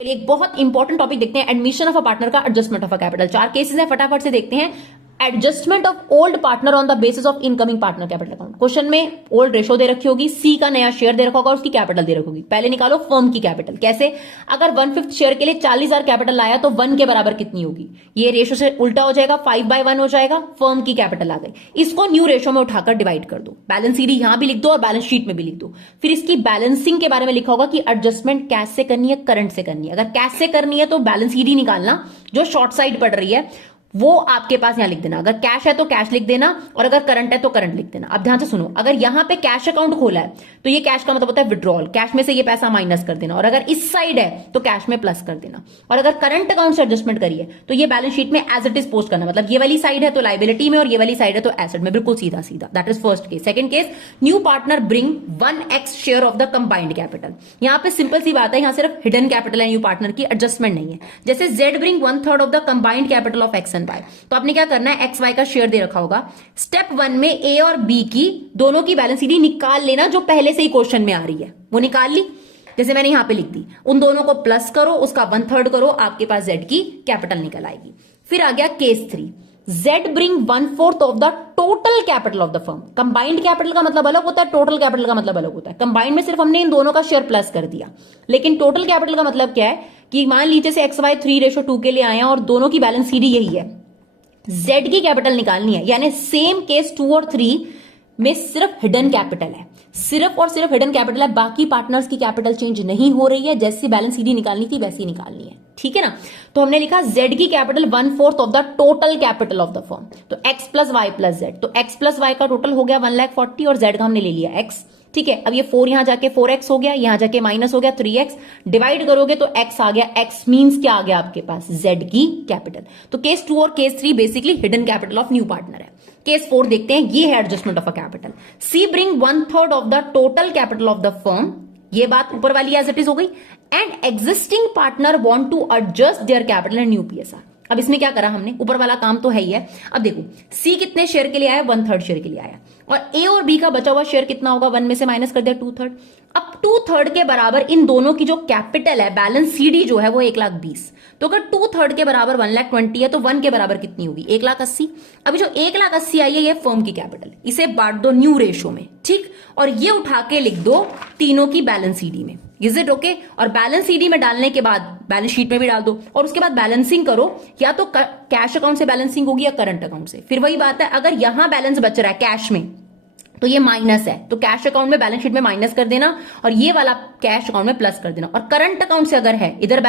एक बहुत important topic देखते हैं, एडमिशन ऑफ अ पार्टनर का adjustment of a capital. 4 cases हैं, फटाफट से देखते हैं। Adjustment of old partner on the basis of incoming partner capital account. Question में ओल्ड रेशो दे रखी होगी, सी का नया शेयर दे रखा होगा, उसकी कैपिटल दे रखी होगी। पहले निकालो फर्म की कैपिटल। कैसे? अगर 1/5 शेयर के लिए 40,000 कैपिटल लाया तो 1 के बराबर कितनी होगी? ये रेशो से उल्टा हो जाएगा, 5/1 हो जाएगा, फर्म की कैपिटल आ गई। इसको न्यू रेशो में उठाकर डिवाइड कर दो। बैलेंस सीडी यहां भी लिख दो और बैलेंस शीट में भी लिख दो। फिर इसकी बैलेंसिंग के बारे में लिखा होगा कि एडजस्टमेंट कैश से करनी है, करंट से करनी है। अगर कैश से करनी है तो बैलेंस सीडी निकालना, जो शॉर्ट साइड पड़ रही है वो आपके पास यहां लिख देना। अगर कैश है तो कैश लिख देना, और अगर करंट है तो करंट लिख देना। अब ध्यान से सुनो, अगर यहां पे कैश अकाउंट खोला है तो ये कैश का मतलब होता है विड्रॉल, कैश में से ये पैसा माइनस कर देना। और अगर इस साइड है तो कैश में प्लस कर देना। और अगर करंट अकाउंट से एडजस्टमेंट करिए तो ये बैलेंस शीट में एज इट इज पोस्ट करना। मतलब ये वाली साइड है तो लाइबिलिटी में और ये वाली साइड है तो एसेट में, बिल्कुल सीधा सीधा। That is first case. Second case, new partner bring 1x share of the combined capital. यहां पे सिंपल सी बात है, यहां सिर्फ हिडन कैपिटल है न्यू पार्टनर की, एडजस्टमेंट नहीं है। जैसे Z bring 1/3 of the combined capital of X and Y, तो आपने क्या करना है, XY का शेयर दे रखा होगा। स्टेप 1 में A और B की दोनों की बैलेंस शीट निकाल लेना, जो पहले से ही क्वेश्चन में आ रही है वो निकाल ली, जैसे मैंने यहां पे लिख दी। उन दोनों को प्लस करो, उसका 1/3 करो, आपके पास Z की कैपिटल निकल आएगी। फिर आ गया case 3, Z bring 1/4 of the total capital of the firm. Combined capital का मतलब अलग होता है, टोटल कैपिटल का मतलब अलग होता है। कंबाइंड में सिर्फ हमने इन दोनों का शेयर प्लस कर दिया, लेकिन टोटल कैपिटल का मतलब क्या है कि मान लीजिए से XY 3:2 के लिए आए हैं और दोनों की बैलेंस शीट यही है, Z की कैपिटल निकालनी है। यानी सेम केस 2 और 3 में सिर्फ हिडन कैपिटल है, सिर्फ और सिर्फ हिडन कैपिटल है, बाकी पार्टनर्स की कैपिटल चेंज नहीं हो रही है। जैसी बैलेंस शीट निकालनी थी वैसी निकालनी है, ठीक है ना। तो हमने लिखा Z की capital 1/4 of the total capital of the firm, तो X plus Y plus Z. तो X प्लस वाई का टोटल हो गया 1,40,000 और Z का हमने ले लिया X, ठीक है। अब ये 4 यहां जाके 4x हो गया, यहां जाके माइनस हो गया 3x, डिवाइड करोगे तो x आ गया। x मींस क्या आ गया आपके पास, Z की कैपिटल। तो केस 2 और case 3 basically hidden capital of new partner है। केस 4 देखते हैं, ये है adjustment of a capital. C bring 1/3 of the total capital of the firm, ये बात ऊपर वाली एज इट इज हो गई। And existing partner want to adjust their capital and new PSR। अब इसमें क्या करा हमने, ऊपर वाला काम तो है ही है। अब देखो C कितने शेयर के लिए आया, 1/3 शेयर के लिए आया, और A और B का बचा हुआ शेयर कितना होगा, 1 में से माइनस कर दिया 2/3। अब 2/3 के बराबर इन दोनों की जो कैपिटल है, बैलेंस CD जो है वो 1,20,000। तो अगर 2/3 के बराबर 1,20,000 है तो 1 के बराबर कितनी होगी, 1,80,000। अभी जो 1,80,000 आई है ये फर्म की कैपिटल, इसे बांट दो न्यू रेशो में, ठीक। और ये उठा के लिख दो तीनों की बैलेंस CD में। Is it okay? और बैलेंस CD में डालने के बाद बैलेंस शीट में भी डाल दो, और उसके बाद बैलेंसिंग करो, या तो कैश अकाउंट से बैलेंसिंग होगी या करंट अकाउंट से। फिर वही बात है, अगर यहां बैलेंस बच रहा है कैश में तो ये माइनस है, तो कैश अकाउंट में बैलेंस शीट में माइनस कर देना, और ये वाला कैश अकाउंट में प्लस कर देना। और करंट अकाउंट से अगर है इधर